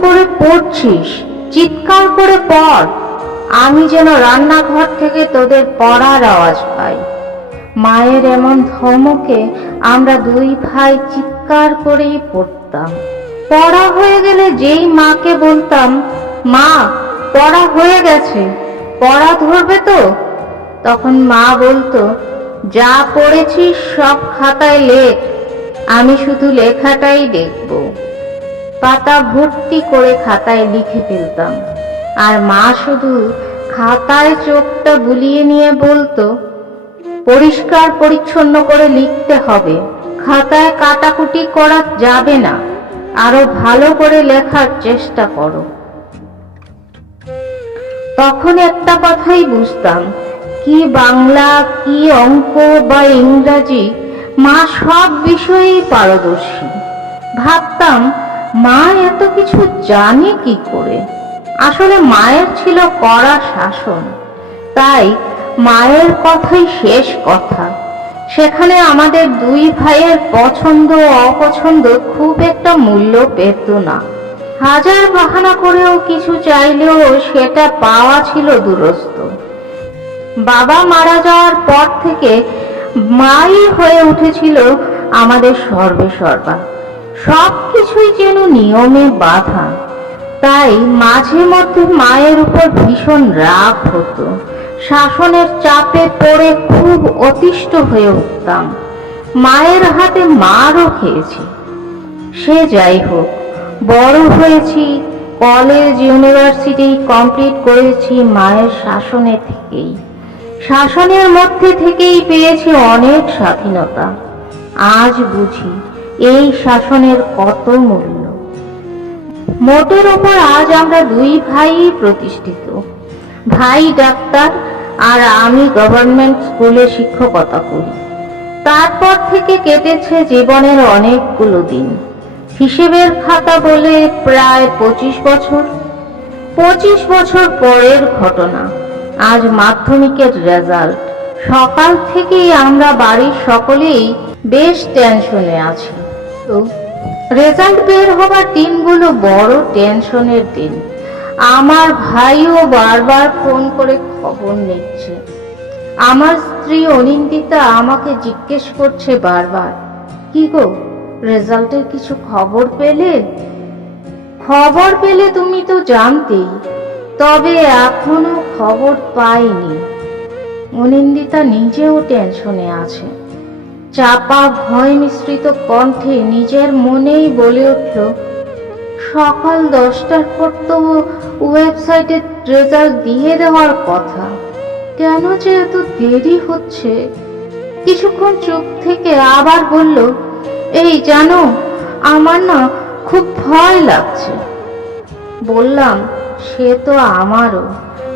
করে পড়ছিস? চিৎকার করে পড়। আমি যেন রান্নাঘর থেকে তোদের পড়ার আওয়াজ পাই। মায়ের এমন ধমকে আমরা দুই ভাই চিৎকার করেই পড়তাম। পড়া হয়ে গেলে যেই মাকে বলতাম, মা, পড়া হয়ে গেছে, পড়া ধরবে তো? তখন মা বলতো, যা পড়েছিস সব খাতায় লেখ, আমি শুধু লেখাটাই দেখব। পাতা ভর্তি করে খাতায় লিখে ফেলতাম। আর মা শুধু খাতায় চোখটা বুলিয়ে নিয়ে বলতো, পরিষ্কার পরিচ্ছন্ন করে লিখতে হবে। খাতায় কাটাকুটি করা যাবে না। আরও ভালো করে লেখার চেষ্টা করো। তখন একটা কথাই বুঝতাম, কি বাংলা, কি অঙ্ক বা ইংরাজি, মা সব বিষয়েই পারদর্শী। ভাবতাম মা এত কিছু জানে কি করে? আসলে মায়ের ছিল কড়া শাসন। তাই মায়ের কথাই শেষ কথা। সেখানে আমাদের দুই ভাইয়ের পছন্দ অপছন্দ খুব একটা মূল্য পেত না। হাজার বাহানা করেও কিছু চাইলেও সেটা পাওয়া ছিল দুরস্ত। বাবা মারা যাওয়ার পর থেকে মাই হয়ে উঠেছিল আমাদের সর্বে সর্বা সব কিছুই যেন নিয়মে বাধা। তাই মাঝে মধ্যে মায়ের উপর ভীষণ রাগ হতো। শাসনের চাপে পড়ে খুব অতিষ্ঠ হয়ে উঠতাম। মায়ের হাতে মারও খেয়েছি। সে যাই হোক, বড় হয়েছি, কলেজ, ইউনিভার্সিটি কমপ্লিট করেছি মায়ের শাসনে থেকেই। শাসনের মধ্যে থেকেই পেয়েছি অনেক স্বাধীনতা। আজ বুঝি এই শাসনের কত মূল্য। মোটের ওপর আজ আমরা দুই ভাই প্রতিষ্ঠিত। ভাই ডাক্তার আর আমি গভর্নমেন্ট স্কুলে শিক্ষকতা করি। তারপর থেকে কেটেছে জীবনের অনেকগুলো দিন। হিসেবের খাতা বলে প্রায় পঁচিশ বছর। পঁচিশ বছর পরের ঘটনা, আজ মাধ্যমিকের রেজাল্ট সকাল থেকেই আমরা বাড়ির সকলেই বেশ টেনশনে আছি। রেজাল্ট বের হবার দিনগুলো বড় টেনশনের দিন। আমার ভাইও বারবার ফোন করে খবর নিচ্ছে। আমার স্ত্রী অনিন্দিতা আমাকে জিজ্ঞেস করছে বারবার, কি গো, রেজাল্টের কিছু খবর পেলে? খবর পেলে তুমি তো জানতেই, তবে এখনও খবর পাইনি। অনিন্দিতা নিজেও টেনশনে আছে। চাপা ভয় মিশ্রিত কণ্ঠে নিজের মনেই বলে উঠল, সকাল দশটার পর তো ওয়েবসাইটে রেজাল্ট দিয়ে দেওয়ার কথা। কেন যে এত দেরি হচ্ছে? কিছুক্ষণ চুপ থেকে আবার বলল, এই জানো, আমার না খুব ভয় লাগছে। বললাম, সে তো আমারও।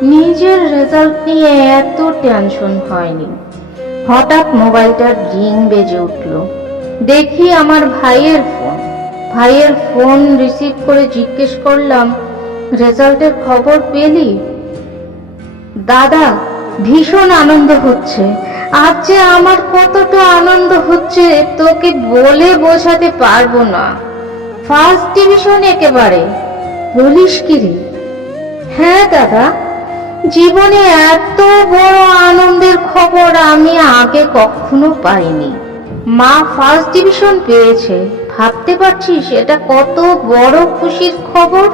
নিজের রেজাল্ট নিয়ে এত টেনশন হয়নি। হঠাৎ মোবাইলটার রিং বেজে উঠল। দেখি আমার ভাইয়ের ফোন। ভাইয়ের ফোন রিসিভ করে জিজ্ঞেস করলাম, রেজাল্টের খবর পেলি? দাদা, ভীষণ আনন্দ হচ্ছে। আজ যে আমার কতটা আনন্দ হচ্ছে, তোকে বলে বোঝাতে পারব না। ফার্স্ট ডিভিশন একেবারে। বলিস কি রে? হ্যাঁ দাদা। জীবনে এত বড় আনন্দের খবর আমি আগে কখনো পাইনি। মা ফার্স্ট ডিভিশন পেয়েছে। ভাবতে পারছিস এটা কত বড় খুশির খবর?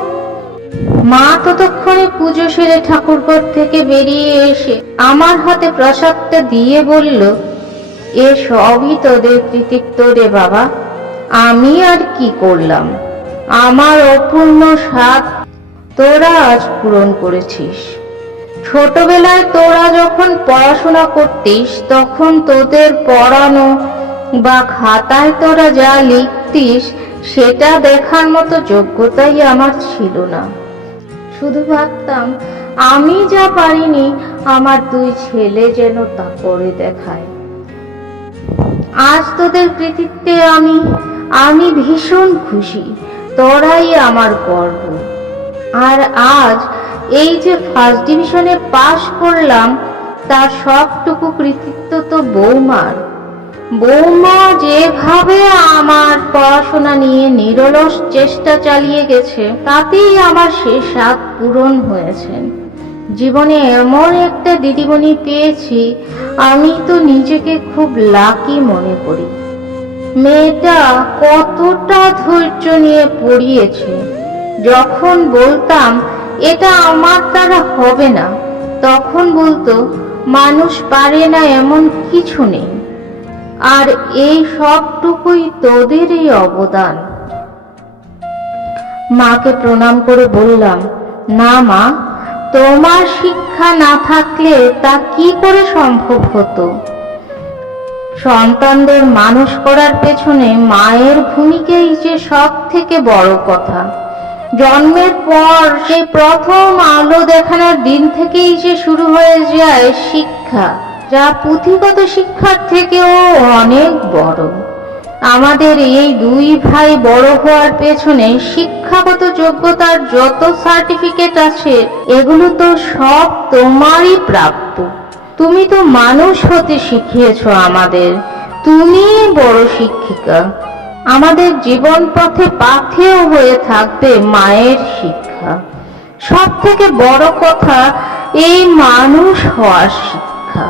মা ততক্ষণে পুজো সেরে ঠাকুরঘর থেকে বেরিয়ে এসে আমার হাতে প্রসাদটা দিয়ে বলল, এ সবই তোদের কৃতিত্ব রে বাবা। আমি আর কি করলাম? আমার অপূর্ণ স্বাদ তোরা আজ পূরণ করেছিস। ছোটবেলায় তোরা যখন পড়াশোনা করতিস, তখন তোদের পড়ানো বা খাতায় তোরা যা লিখতিস, সেটা দেখার মতো যোগ্যতাই আমার ছিল না। শুধু ভাবতাম, আমি যা পারিনি, আমার দুই ছেলে যেন তা করে দেখায়। আজ তোদের কৃতিত্বে আমি আমি ভীষণ খুশি, তোরাই আমার গর্ব। আর আজ এই যে ফার্স্ট ডিভিশনে পাশ করলাম, তার সবটুকু কৃতিত্ব তো বৌমার। বৌমা যেভাবে আমার পড়াশোনা নিয়ে নিরলস চেষ্টা চালিয়ে গেছে, তাতেই আমার সে স্বাদ পূরণ হয়েছে। জীবনে এমন একটা দিদিমণি পেয়েছি, আমি তো নিজেকে খুব লাকি মনে করি। মেয়েটা কতটা ধৈর্য নিয়ে পড়িয়েছে, যখন বলতাম এটা আমার দ্বারা হবে না। তখন বলতো, মানুষ পারে না এমন কিছু নেই। আর এই সবটুকুই তোদের এই অবদান। মাকে প্রণাম করে বললাম, না মা, তোমার শিক্ষা না থাকলে তা কি করে সম্ভব হতো? সন্তানদের মানুষ করার পেছনে মায়ের ভূমিকাই যে সব থেকে বড় কথা। জন্মের পর সেই প্রথম আলো দেখানোর দিন থেকেই যে শুরু হয়ে যায় শিক্ষা, যা পুঁথিগত শিক্ষার থেকেও অনেক বড়। আমাদের এই দুই ভাই বড় হওয়ার পেছনে শিক্ষাগত যোগ্যতার যত সার্টিফিকেট আছে, এগুলো তো সব তোমারই প্রাপ্য। তুমি তো মানুষ হতে শিখিয়েছ আমাদের। তুমি বড় শিক্ষিকা। আমাদের জীবন পথে পাথেও হয়ে থাকবে মায়ের শিক্ষা। সব থেকে বড় কথা, এই মানুষ হওয়ার শিক্ষা।